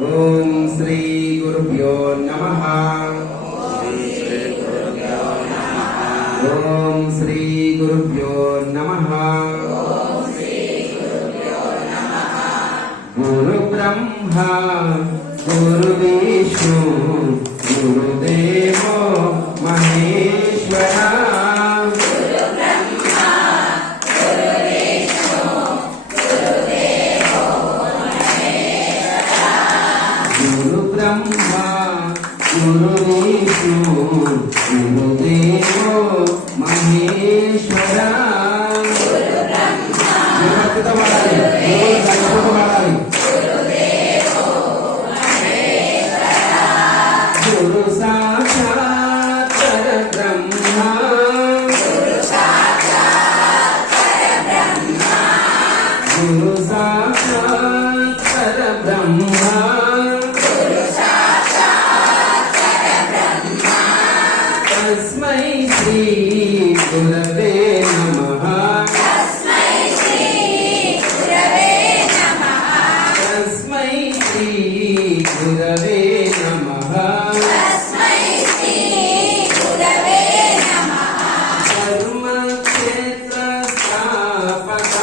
ఓం శ్రీ గురుభ్యో నమః. ఓం శ్రీ గురుభ్యో నమః. గురు బ్రహ్మ గురు విష్ణు గురుదేవో మహేశ్వర. గురు బ్రహ్మ గురు విష్ణు గురుదేవో మహేశ్వర. గురు సాక్షాత్ పరబ్రహ్మ. గురు సాక్షాత్ పరబ్రహ్మ. తస్మై శ్రీ గురవే నమః. తస్మై శ్రీ గురవే నమః. ధర్మక్షేత్ర స్థాపక.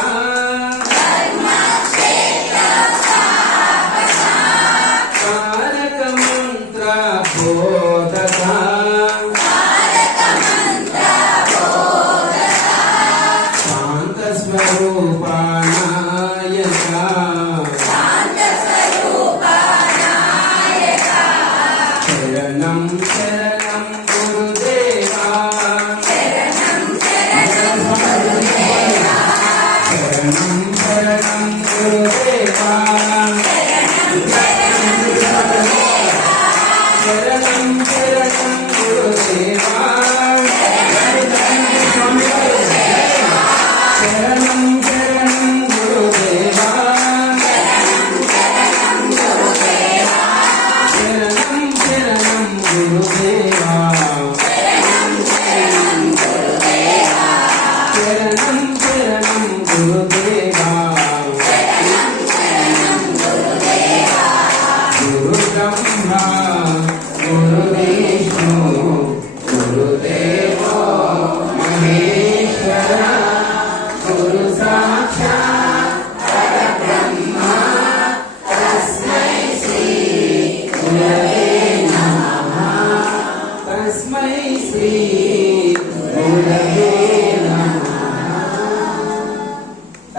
తారక మంత్ర బోధక. శాంత స్వరూపానాయక. శరణం శరణం గురుదేవా. శరణం శరణం గురుదేవా. శరణం శరణం